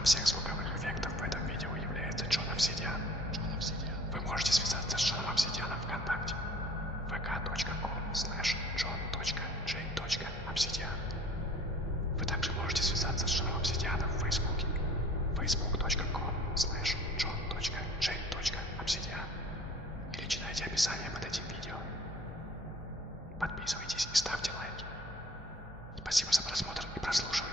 Автором всех звуковых эффектов в этом видео является Джон Obsidian. Вы можете связаться с Джоном Obsidian ВКонтакте vk.com/john.j.obsidian. Вы также можете связаться с Джоном Obsidian в Фейсбуке facebook.com/john.j.obsidian или читайте описание под этим видео. Подписывайтесь и ставьте лайки. Спасибо за просмотр и прослушивание.